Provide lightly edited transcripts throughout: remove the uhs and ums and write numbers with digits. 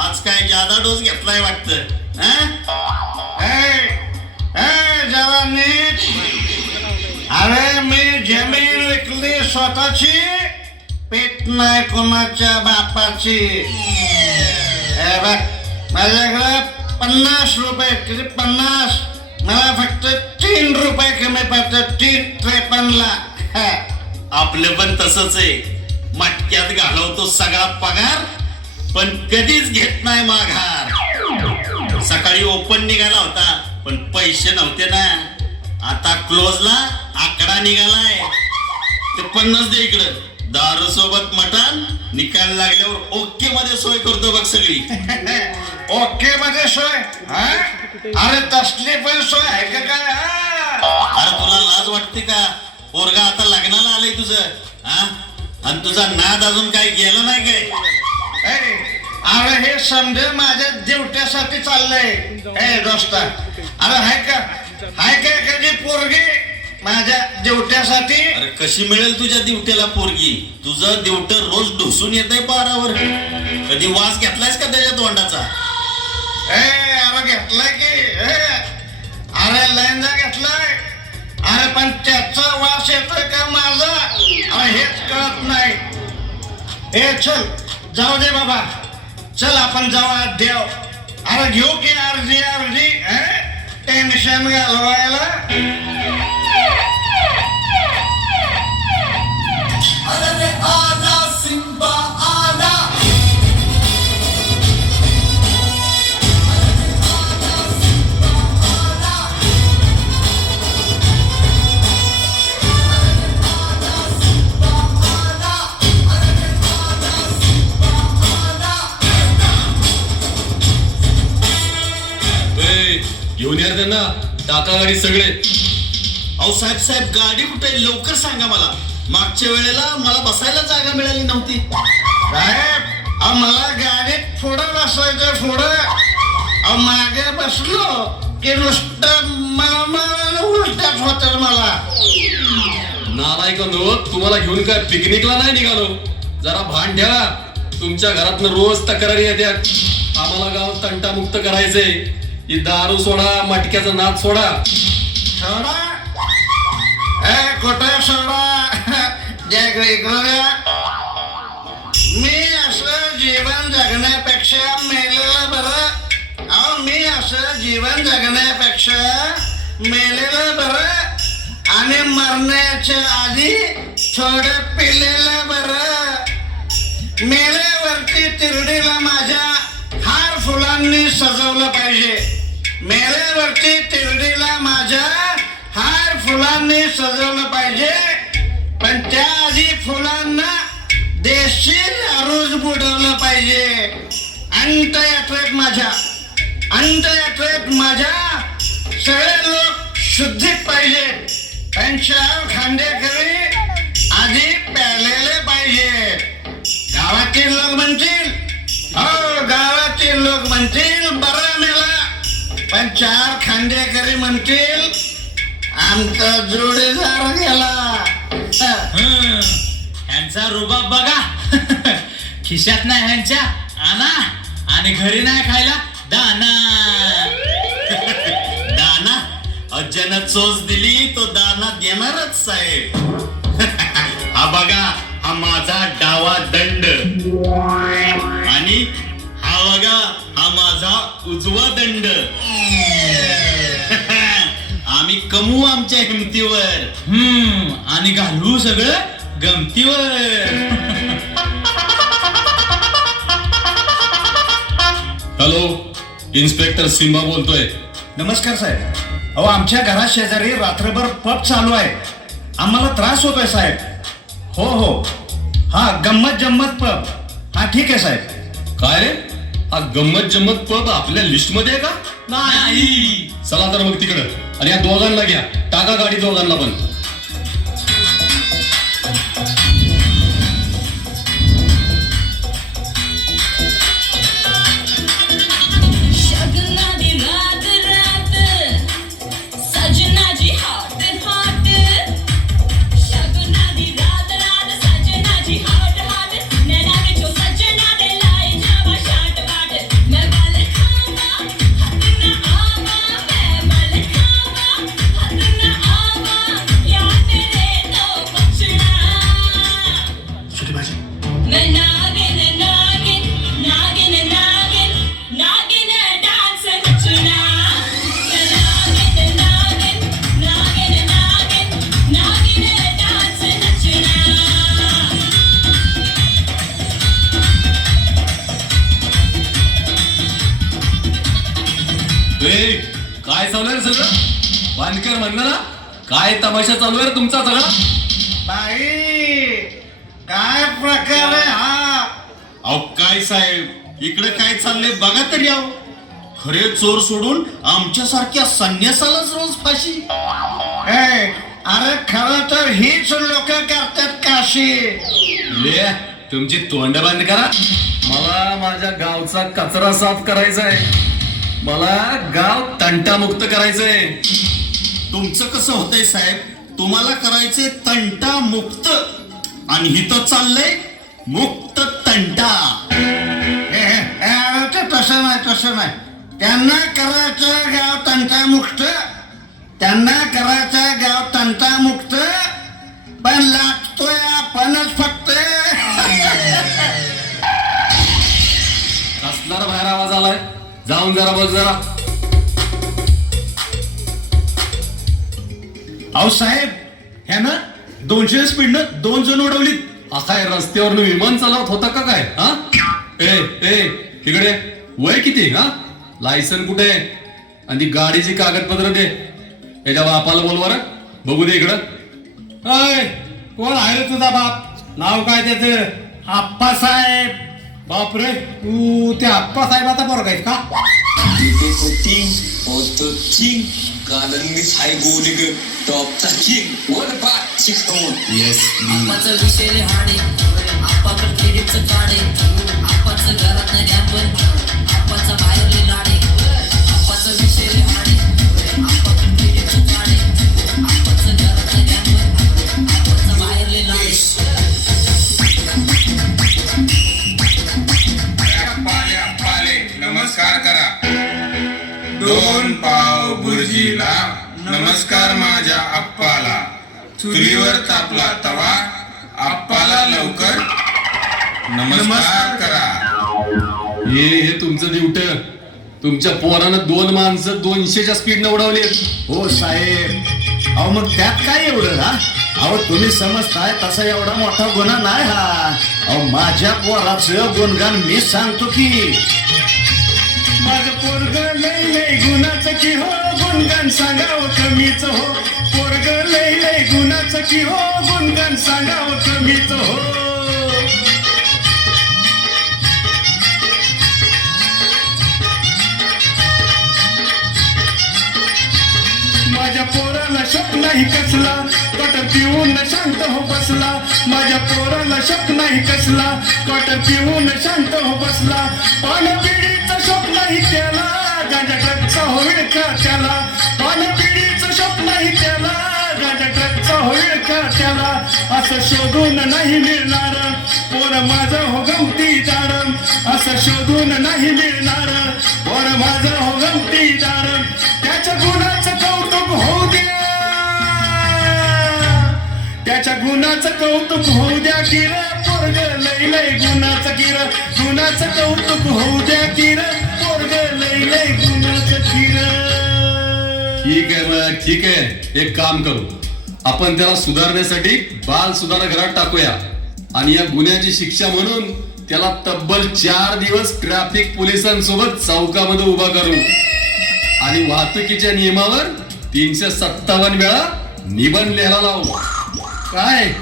आज काय जादा डोस घेतलाय वाटतं. जवानी अरे मी जमीन विकली स्वतःची, पेट नाही कोणाच्या बापाची. बघ माझ्याकडे 50 रुपये, किती 50, मला फक्त 3 रुपये कमी पडतात. 53ला. आपलं पण तसंच आहे, मटक्यात घालवतो सगळा पगार पण कधीच घेत नाही माघार. सकाळी ओपन निघाला होता पण पैसे नव्हते ना. आता क्लोजला आकडा निघालाय. ते 50 दे इकडं. दारू सोबत मटण, निकाल लागल्यावर ओके मध्ये सोय करतो बघ सगळी. ओके मध्ये सोय? अरे तसली पण सोय आहे का काय? अरे तुला लाज वाटते का? पोरगा आता लग्नाला आलंय तुझं, आणि तुझा नाद अजून काय गेला नाही काय? अरे हे समजे माझ्या ड्युट्यासाठी चाललंय. दोस्ता अरे हाय का कधी पोरगी माझ्या ड्युट्यासाठी? अरे कशी मिळेल तुझ्या ड्युट्याला पोरगी? तुझं ड्युट रोज ढोसून येत आहे पारावर. कधी वास घेतलायस का त्याच्या तोंडाचा? अरे घेतलाय की. अरे लयंदा घेतलाय. अरे पण त्याचा वास येतोय का माझा? अरे हेच कळत नाही. चल जाऊ दे बाबा, चल आपण जाऊ देव. अरे घेऊ की अर्धी टेन्शन घालवायला. अरे आला सिंबा आला. घेऊन या त्यांना, टाका गाडी सगळे. अहो साहेब गाडी कुठे? लवकर सांगा मला. मागच्या वेळेला मला बसायला जागा मिळाली नव्हती. साहेब मला गाडीत पुढं बसायचं. पुढं मागे बसलो की नुसतं मला उलट्याच होत. मला नालायकांनो, तुम्हाला घेऊन काय पिकनिकला नाही निघालो. जरा भान ठेवा. तुमच्या घरातनं रोज तक्रारी येतात. आम्हाला गाव तंटामुक्त करायचंय. ही दारू सोडा, मटक्याचा नाद सोडा. सोडा? कुठे सोडा? मी असं जीवन जगण्यापेक्षा मेलेलं बरं. अहो मी असं जीवन जगण्यापेक्षा मेलेलं बरं, आणि मरण्याच्या आधी थोडं पिलेलं बरं. मेल्यावरती तिरडीला माझ्या हार फुलांनी सजवलं पाहिजे. मेल्यावरती तिरडीला माझ्या हार फुलांनी सजवलं पाहिजे. पण त्याआधी फुलांना देशी दारूच बुडवलं पाहिजे. अंत्ययात्रेत माझ्या सगळे लोक शुद्धीत पाहिजे. त्यांच्यावर खांदेकरी आधी प्यालेले पाहिजे. गावातील लोक म्हणतील बरं मेला. पण 4 खांदेकरी म्हणतील आमचा जोडीदार गेला. ह्यांचा रुबाब बघा. खिशात नाही ह्यांच्या आणा, आणि घरी नाही खायला दाना. दाना? ज्यानं चोच दिली तो दाना देणारच साहेब. हा बघा, हा माझा डावा दंड. आणि हा बघा, हा माझा उजवा दंड. आम्ही कमवू आमच्या हिमतीवर आणि घालू सगळं गमतीवर. हॅलो, इन्स्पेक्टर सिम्बा बोलतोय. नमस्कार साहेब. अहो आमच्या घरा शेजारी रात्रभर पब चालू आहे. आम्हाला त्रास होतोय साहेब. हो हो, हा गंमत जम्मत पब. हा ठीक आहे साहेब. काय रे, हा गंमत जम्मत पब आपल्या लिस्ट मध्ये आहे का? नाही. चला तर मग तिकडं. आणि या दोघांना घ्या, टाका गाडी दोघांना पण. काय चालू आहे सगळं? वानकर म्हणलं ना, काय तमाशा चालू आहे तुमचा सगळा? बाई काय प्रकार आहे हा? अहो काय साहेब, इकडे काय चाललंय बघा तरी. आहो खरे चोर सोडून आमच्यासारख्या संन्यासालाच रोज फाशी. अरे खरं तर हीच लोक करतात काशी. ले, तुमची तोंड बंद करा. मला माझ्या गावचा कचरा साफ करायचा आहे. मला गाव तंटामुक्त करायचंय. तुमचं कसं होतंय साहेब? तुम्हाला करायचे तंटा मुक्त आणि हिथं चाललंय मुक्त तंटा. तसं नाही तसं नाही. त्यांना करायचं गाव तंटामुक्त, त्यांना करायचं गाव तंटामुक्त, पण लागतोय आपणच फक्त. कसला बाहेर आवाज आलाय? जाऊन जरा बघ जरा. अहो साहेब, ह्यानं 200 स्पीडनं 2 जण उडवलीत. असाय रस्त्यावर विमान चालवत होता का काय? हा ए तिकडे वय किती? हा लायसन कुठे? आणि ती गाडीची कागदपत्र दे. याच्या बापाला बोलवा रे, बघू दे इकडं. कोण आहे रे तुझा बाप? नाव काय त्याचं? आप्पासाहेब. बापरे, तू त्या आप्पासाहेबाचा पोरगा आहेस का? आप्पाचं विषय हाडे, आप्पाकडे क्रेडिटचं काढे, आप्पाचं घरात नाही गॅम्बल, आप्पाचं बाहेरले लाडे, आप्पाचं विषय हाडे, आप्पाकडे क्रेडिटचं काढे, आप्पाचं घरात नाही गॅम्बल, आप्पाचं बाहेरले लाडे. नमस्कार करा. 2 पाव भुर्जीला नमस्कार माझ्या आप्पाला. चुलीवर तापला तवा, आप्पाला लवकर नमस्कार करा. हे तुमचं दिवट. तुमच्या पोरानं 2 माणसं 200च्या स्पीडनं उडवली. हो साहेब. अहो मग त्यात काय एवढं? हा अहो तुम्ही समजताय तसा एवढा मोठा गुन्हा नाही हा. अहो माझ्या पोराचं गुणगान मी सांगतो की. माझं पोरग लय लय गुणाचं की हो, गुणगान सांगावं कमीच हो. पोरग लय लय गुणाचं की हो, गुणगान सांगावं कमीच हो. माझ्या पोराला शक नाही कसला, क्वार्टर पिऊन शांत हो बसला. माझ्या पोराला शक नाही कसला, क्वार्टर पिऊन शांत हो बसला. पानपिढीचं शक नाही त्याला, गांजा ड्रगचा होईल का त्याला. पानपिढीचं शक नाही त्याला, गांजा ड्रगचा होईल का त्याला. असं शोधून नाही मिळणार पोर माझं हो गमतीदार. असं शोधून नाही मिळणार पोर माझं हो गमतीदार. त्याच्या गुणाचं कौतुक होऊ द्या, त्याच्या गुणाचं कौतुक होऊ द्या किर. पोरग लय लय गुणाचं किर, गुणाचं कौतुक होऊ द्या किर. पोरग लय गुन्ह्याचं खिरं. ठीक आहे मग ठीक आहे, एक काम करू, आपण त्याला सुधारण्यासाठी बाल सुधारगृहात टाकूया आणि या गुन्ह्याची शिक्षा म्हणून त्याला तब्बल 4 दिवस ट्रॅफिक पोलिसांसोबत चौकामध्ये उभा करू आणि वाहतुकीच्या नियमावर 357 वेळा निबंध लिहायला लावू. काय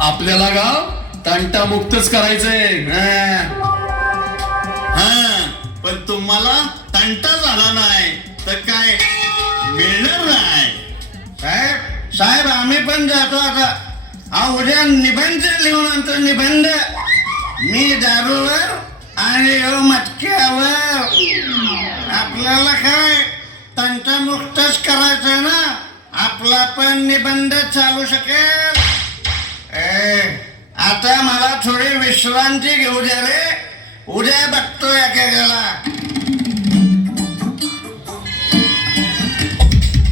आपल्याला गाव तंटामुक्तच करायचंय. हा, पण तुम्हाला तंटा झाला नाही तर काय मिळणार नाही. साहेब आम्ही पण जातो आता. उद्या निबंध लिहून आणतो, निबंध. मी दारूवर आणि मटक्यावर. आपल्याला काय तंटामुक्तच करायचं ना, आपला पण निबंध चालू शकेल. आता मला थोडी विश्रांती घेऊ द्या रे, उद्या बघतो एकेकाला.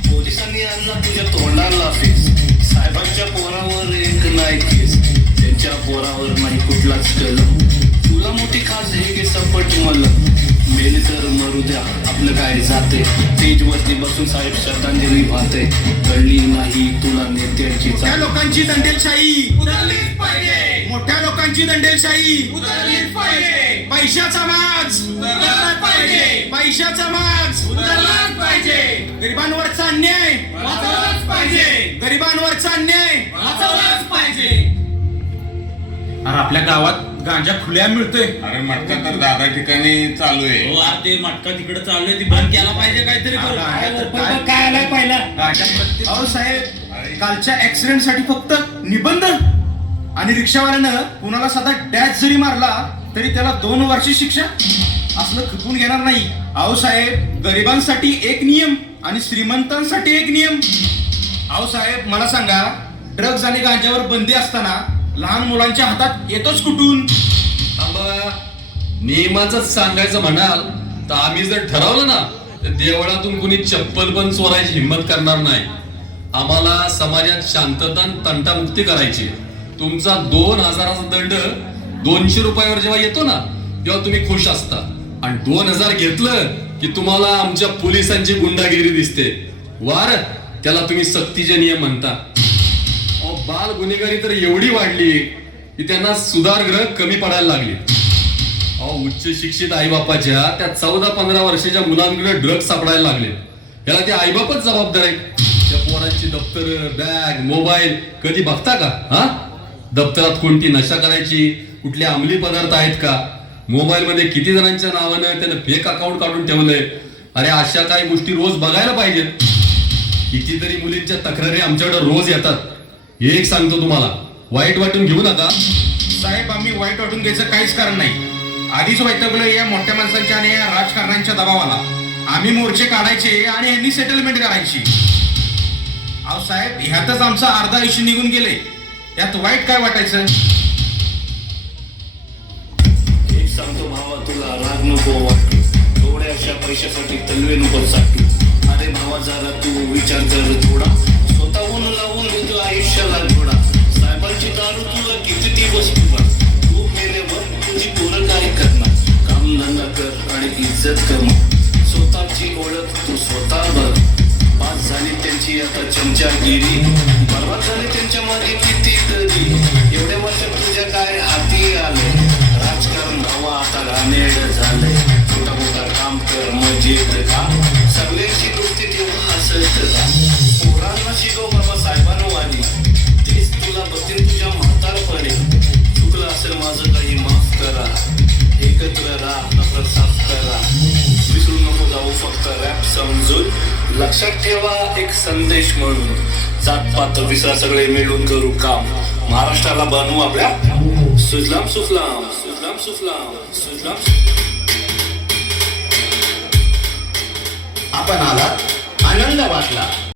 पोलिसांनी आणला तुझ्या तोंडाला फेस, साहेबांच्या पोरावर एक नाही केस, त्यांच्या पोरावर नाही कुठलाच कलम, तुला मोठी खास हे गे सपट मलम, मेले तर मरू द्या आपलं काय जाते, स्टेजवरती बसून साहेब श्रद्धांजली वाहते, कळली नाही तुला नेत्यांची मोठ्या लोकांची दंडेलशाही उधळलीच पाहिजे, मोठ्या लोकांची दंडेलशाही उधळलीच पाहिजे, पैशाचा माज उधळलाच पाहिजे, पैशाचा माज उधळलाच पाहिजे, गरिबांवरचा अन्याय वाचवलाच पाहिजे, गरिबांवरचा अन्याय वाचवलाच पाहिजे. अरे आपल्या गावात गांजा खुल्या मिळतोय. अरे मटका तर दादा ठिकाणी चालू आहे. हो यार, ते मटका तिकडे चालू आहे, ती बंद केला पाहिजे काहीतरी करून. काय आलाय पहिला? अहो साहेब, कालच्या ऍक्सिडेंट साठी फक्त निबंध आणि रिक्षावाल्यानं कुणाला साधा डॅश जरी मारला तरी त्याला 2 वर्षी शिक्षा. असलं खपून घेणार नाही. अहो साहेब, गरिबांसाठी एक नियम आणि श्रीमंतांसाठी एक नियम. अहो साहेब, मला सांगा, ड्रग्ज आणि गांजावर बंदी असताना लहान मुलांच्या हातात येतोच कुठून? थांबा, नियमाच सांगायचं म्हणाल तर आम्ही जर ठरवलं ना तर देवळातून कुणी चप्पल पण चोरायची हिंमत करणार नाही. आम्हाला समाजात शांतता आणि तंटामुक्ती करायची. तुमचा 2000चा दंड 200 रुपयावर जेव्हा येतो ना तेव्हा तुम्ही खुश असता, आणि 2000 घेतलं की तुम्हाला आमच्या पोलिसांची गुंडागिरी दिसते. वार त्याला तुम्ही सक्तीचे नियम म्हणता. बाल गुन्हेगारी तर एवढी वाढली की त्यांना सुधारगृह कमी पडायला लागली. उच्च शिक्षित आईबापाच्या त्या 14-15 वर्षाच्या मुलांकडे ड्रग्ज सापडायला लागले. याला ते आईबापच जबाबदार आहेत. त्या पोरांची दप्तर, बॅग, मोबाईल कधी बघता का? दप्तरात कोणती नशा करायची, कुठले अंमली पदार्थ आहेत का, मोबाईल मध्ये किती जणांच्या नावानं त्यानं फेक अकाउंट काढून ठेवलंय. अरे अशा काही गोष्टी रोज बघायला पाहिजेत. कितीतरी मुलींच्या तक्रारी आमच्याकडे रोज येतात. एक सांगतो तुम्हाला, वाईट वाटून घेऊ नका. साहेब, आम्ही वाईट वाटून घ्यायचं काहीच कारण नाही. आधीच वैतागलो या मोठ्या माणसांच्या आणि या राजकारण्यांच्या दबावाला. आम्ही मोर्चे काढायचे आणि यांनी सेटलमेंट करायची. अहो साहेब, ह्यातच आमचं अर्धा आयुष्य निघून गेले. यात वाईट काय वाटायचं? एक सांगतो भावा, तुला राग नको वाटू, थोड्याशा पैशासाठी तलवे नको साठू. अरे भावा, जरा तू विचार कर थोडा, स्वतःहून लावून देतो आयुष्याला घोडा. साहेबांची दारू तुला किती दिवस पिणार, तू मेल्यावर तुझी पोरं काय करणार. काम धंदा कर आणि इज्जत कर मग, स्वतःची ओळख तू स्वतः बघ. पास झाली त्यांची आता चमचागिरी, बर्बाद झाली त्यांच्या मागे किती तरी. एवढ्या वर्षात तुझ्या काय हाती आले, राजकारण भावा आता घाणेरडं झालंय. छोटा मोठा काम कर मजेत का, सगळ्यांची दोस्ती ठेवून हसत का. पोरांना शिकव बाबा साहेबांवानी, तेच तुला बघतील तुझ्या म्हातारपणे. चुकलं असेल माझं काही माफ करा, एकत्र राहा, नफरत साफ करा. विसरू नको जाऊ फक्त रॅप समजून, लक्षात ठेवा एक संदेश म्हणून. जातपात विसरा, सगळे मिळून करू काम. महाराष्ट्राला बनवू आपल्या सुजलाम सुफलाम, सुजलाम सुफलाम, सुजलाम. आपण आलात, आनंद वाटला.